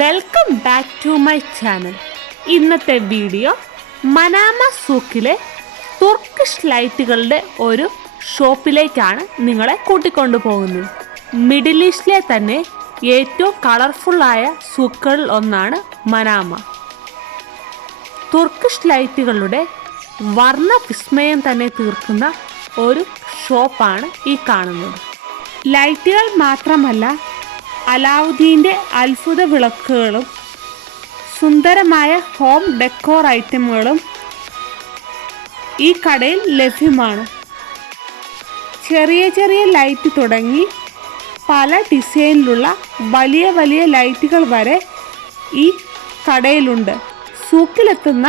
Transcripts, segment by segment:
Welcome back to my channel. ഇന്നത്തെ video Manama സൂക്കിലെ Turkish ലൈറ്റുകളുടെ ഒരു ഷോപ്പിലേക്കാണ് നിങ്ങളെ കൂട്ടിക്കൊണ്ടു പോകുന്നത്. മിഡിൽ ഈസ്റ്റിലെ തന്നെ ഏറ്റവും കളർഫുള്ളായ സൂക്കുകളിൽ ഒന്നാണ് മനാമ. തുർക്കിഷ് ലൈറ്റുകളുടെ വർണ്ണ വിസ്മയം തന്നെ തീർക്കുന്ന ഒരു ഷോപ്പാണ് ഈ കാണുന്നത്. ലൈറ്റുകൾ മാത്രമല്ല, അലാവുദ്ദീൻ്റെ അത്ഭുത വിളക്കുകളും സുന്ദരമായ ഹോം ഡെക്കോർ ഐറ്റമുകളും ഈ കടയിൽ ലഭ്യമാണ്. ചെറിയ ചെറിയ ലൈറ്റ് തുടങ്ങി പല ഡിസൈനിലുള്ള വലിയ വലിയ ലൈറ്റുകൾ വരെ ഈ കടയിലുണ്ട്. സൂക്കിലെത്തുന്ന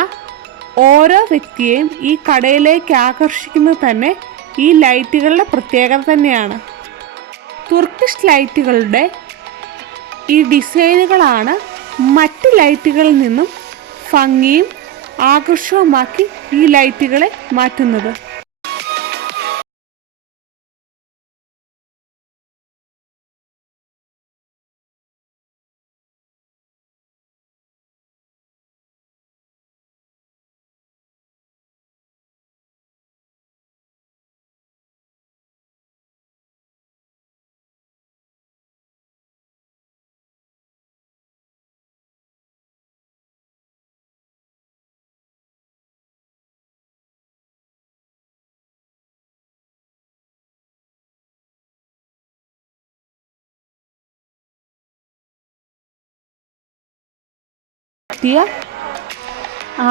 ഓരോ വ്യക്തിയെയും ഈ കടയിലേക്ക് ആകർഷിക്കുന്നത് തന്നെ ഈ ലൈറ്റുകളുടെ പ്രത്യേകത തന്നെയാണ്. തുർക്കിഷ് ലൈറ്റുകളുടെ ഈ ഡിസൈനുകളാണ് മറ്റ് ലൈറ്റുകളിൽ നിന്നും ഭംഗിയും ആകർഷകവുമാക്കി ഈ ലൈറ്റുകളെ മാറ്റുന്നത്.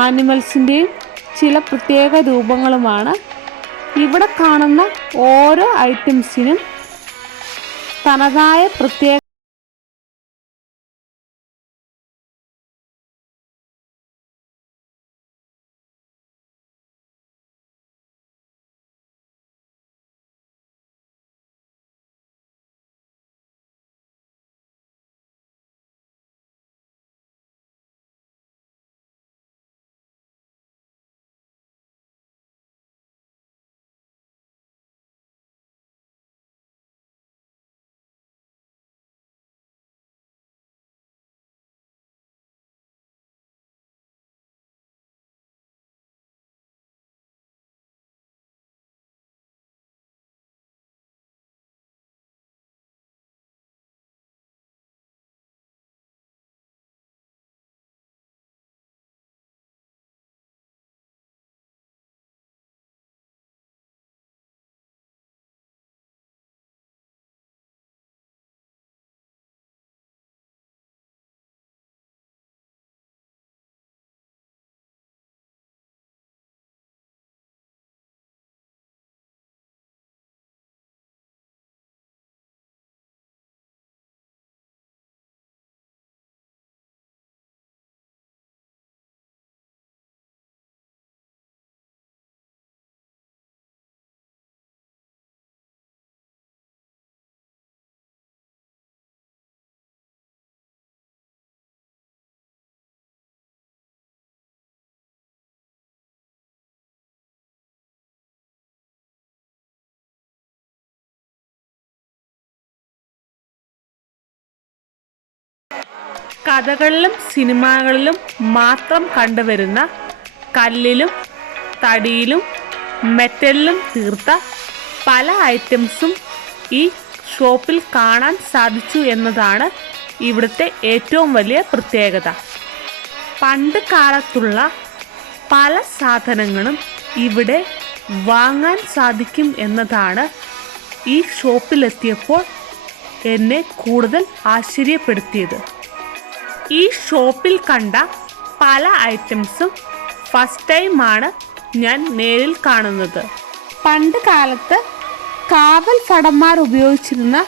ആനിമൽസിൻ്റെയും ചില പ്രത്യേക രൂപങ്ങളുമാണ്. ഇവിടെ കാണുന്ന ഓരോ ഐറ്റംസിനും തനതായ പ്രത്യേക കഥകളിലും സിനിമകളിലും മാത്രം കണ്ടുവരുന്ന കല്ലിലും തടിയിലും മെറ്റലിലും തീർത്ത പല ഐറ്റംസും ഈ ഷോപ്പിൽ കാണാൻ സാധിച്ചു എന്നതാണ് ഇവിടുത്തെ ഏറ്റവും വലിയ പ്രത്യേകത. പണ്ട് കാലത്തുള്ള പല സാധനങ്ങളും ഇവിടെ വാങ്ങാൻ സാധിക്കും എന്നതാണ് ഈ ഷോപ്പിലെത്തിയപ്പോൾ എന്നെ കൂടുതൽ ആശ്ചര്യപ്പെടുത്തിയത്. ഈ ഷോപ്പിൽ കണ്ട പല ഐറ്റംസും ഫസ്റ്റ് ടൈമാണ് ഞാൻ നേരിൽ കാണുന്നത്. പണ്ട് കാലത്ത് കാവൽ ഭടന്മാർ ഉപയോഗിച്ചിരുന്ന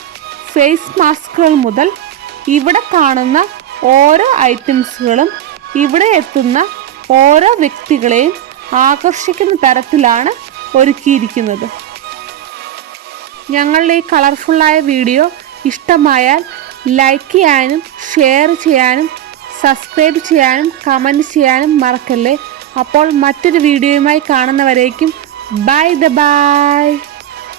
ഫേസ് മാസ്കുകൾ മുതൽ ഇവിടെ കാണുന്ന ഓരോ ഐറ്റംസുകളും ഇവിടെ എത്തുന്ന ഓരോ വ്യക്തികളെയും ആകർഷിക്കുന്ന തരത്തിലാണ് ഒരുക്കിയിരിക്കുന്നത്. ഞങ്ങളുടെ ഈ കളർഫുള്ളായ വീഡിയോ ഇഷ്ടമായാൽ ലൈക്ക് ചെയ്യാനും ഷെയർ ചെയ്യാനും സബ്സ്ക്രൈബ് ചെയ്യാനും കമൻറ്റ് ചെയ്യാനും മറക്കല്ലേ. അപ്പോൾ മറ്റൊരു വീഡിയോയുമായി കാണുന്നവരേക്കും ബൈ.